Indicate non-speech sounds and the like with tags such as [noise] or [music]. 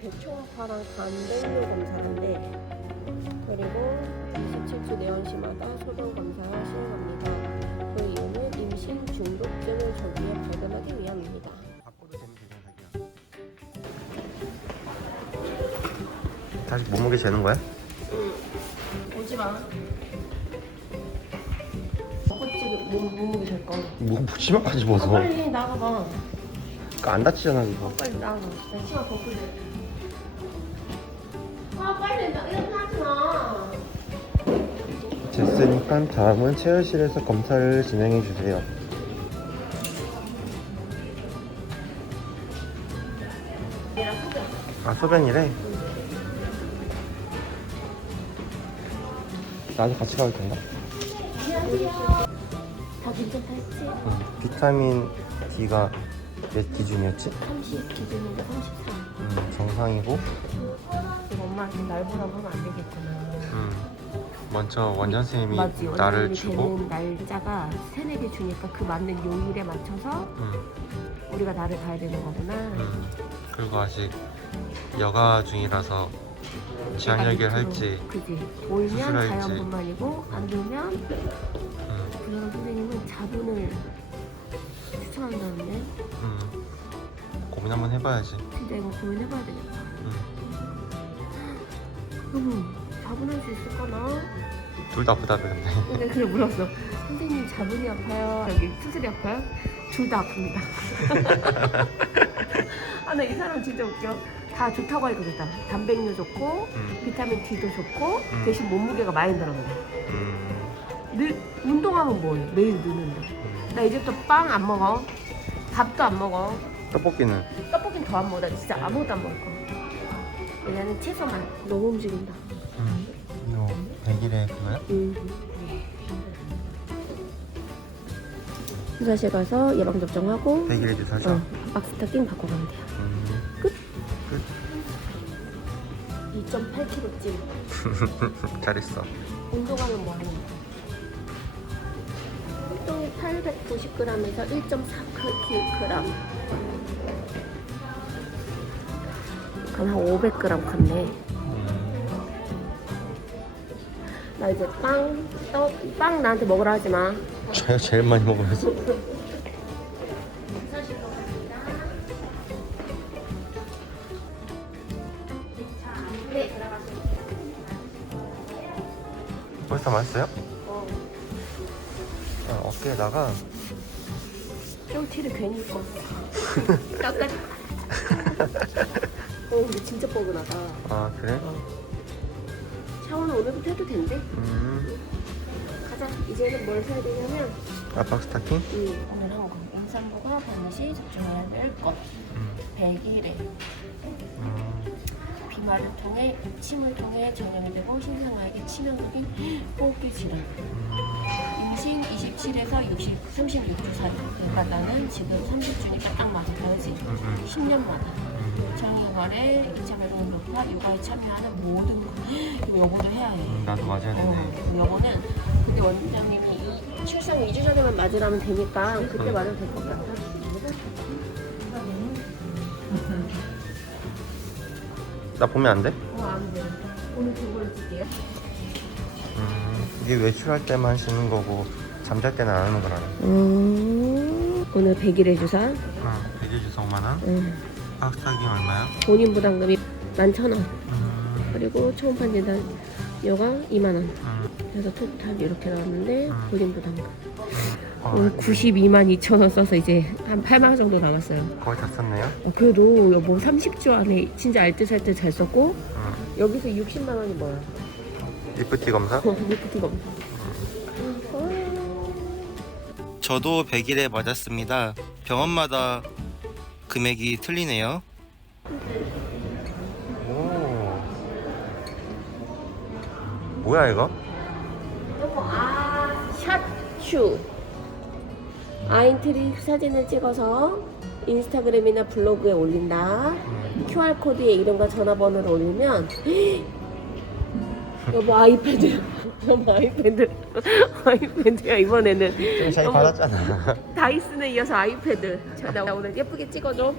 배초음파랑 간백류 검사인데 그리고 27주 내원시마다 소변 검사 시행합니다. 그 이유는 임신 중독증을 조기에 발견하기 위함입니다. 다시 몸무게 재는 거야? 오지 마. 헛찌 몸 몸무게 될 거. 뭐 치마까지 아, 벗어 빨리 나가봐. 그러니까 안 다치잖아 이거 빨리 나가. 나 치마 벗을래. 됐으니까 다음은 체열실에서 검사를 진행해 주세요. 아 소변이래? 나도 같이 가도 된가? 안녕하세요. 다 괜찮다 했지? 응. 비타민 D가 몇 기준이었지? 30 기준인데 34. 음, 정상이고 이거 엄마한테 날 보라고 하면 안 되겠구나. 음, 먼저 원장 선생님이 맞지. 나를 원장님이 주고 되는 날짜가 세네 개 주니까 그 맞는 요일에 맞춰서 음, 우리가 나를 가야 되는 거구나. 음, 그리고 아직 여가 중이라서 재활력을 할지 그지. 올면 수술할지. 자연분만이고 안 되면 음, 부장 선생님은 자분을 추천한다는데 음, 고민 한번 해봐야지 진짜 이거 고민해봐야 되겠다. 음, 음, 자분할 수 있을까나? 둘 다 아프다며 근데 근데 그래 물었어. 선생님 자분이 아파요. 여기 수술이 아파요? 둘 다 아픕니다. [laughs] 아 나 이 사람 진짜 웃겨. 다 좋다고 하니까 좋다. 단백뇨 좋고 음, 비타민 D도 좋고 음. 대신 몸무게가 많이 늘어나. 음, 늘 운동하면 뭐해? 매일 느는데. 음. 나 이제부터 빵 안 먹어. 밥도 안 먹어. 떡볶이는 떡볶이는 더 안 먹어. 나 진짜 아무것도 안 먹을 거야. 왜냐면 채소만 너무 움직인다. 음, 이거 100일에 그거야? 음. 주사실 가서 예방 접종하고 100일에 주사죠? 어, 박스 타킹 받고 가면 돼요. 음, 2.8kg쯤. [laughs] 잘했어 운동하면 뭐 하는 거야? 활동이 890g에서 1.4kg. 한 500g 갔네. 음, 나 이제 빵, 떡, 빵 나한테 먹으라 하지 마. 제가 제일 많이 먹으면서 네. 벌써 맛있어요? 어, 어, 어깨에다가 쫄티를 괜히 입고 왔어. 깎아지 어, 근데 진짜 뻐근하다. 아 그래? 샤워는 오늘부터 해도 된대. 음, 가자. 이제는 뭘 해야 되냐면, 압박 스타킹? 음, 오늘 한 거. 임산부가 반드시 집중해야 될 것. 음, 100일에 음, 비말을 통해 침을 통해 전염이 되고 신생아에게 치명적인 호흡기 질환. 임신 27에서 60, 36주 사이. 그러니까 나는 지금 30주니까 딱 맞아. 가야지. 음, 음, 10년마다. 음. 정육월에 2차 배송 교과 육아에 참여하는 모든 거. 이거 여보도 해야 해. 음, 나도 맞아야 되네 어, 여보는 근데 원장님이 이 출산 2주 전에만 맞으라면 되니까 그때 응. 맞아도 될것 같아. 나 보면 안 돼? 어, 안 돼. 오늘 그걸로 줄게요. 음, 이게 외출할 때만 쓰는 거고 잠잘 때는 안 하는 거라네 음, 오늘 100일의 주사. 응, 100일 주사 5만원 응. 타킹 얼마야? 본인 부담금이 11,000원. 음, 그리고 초음파 진단 요가 2만원. 음, 그래서 토탈 이렇게 나왔는데 음. 본인 부담금. 어, 오늘 92만 2천원 써서 이제 한 8만 원 정도 남았어요. 거의 다 썼네요 어, 그래도 여보 30주 안에 진짜 알뜰살뜰 잘 썼고 응. 여기서 60만 원이 뭐야? 리프티 검사? 어, 리프트 검사. 저도 100일에 맞았습니다. 병원마다 금액이 틀리네요. 오. 뭐야 이거? 요거 아 샷슈 아인트리 사진을 찍어서 인스타그램이나 블로그에 올린다. QR 코드에 이름과 전화번호를 올리면 [gasps] 여보 아이패드 아이패드 아이패드야 이번에는. 좀잘 너무 받았잖아. 다이슨에 이어서 아이패드. 자, 나 오늘 예쁘게 찍어줘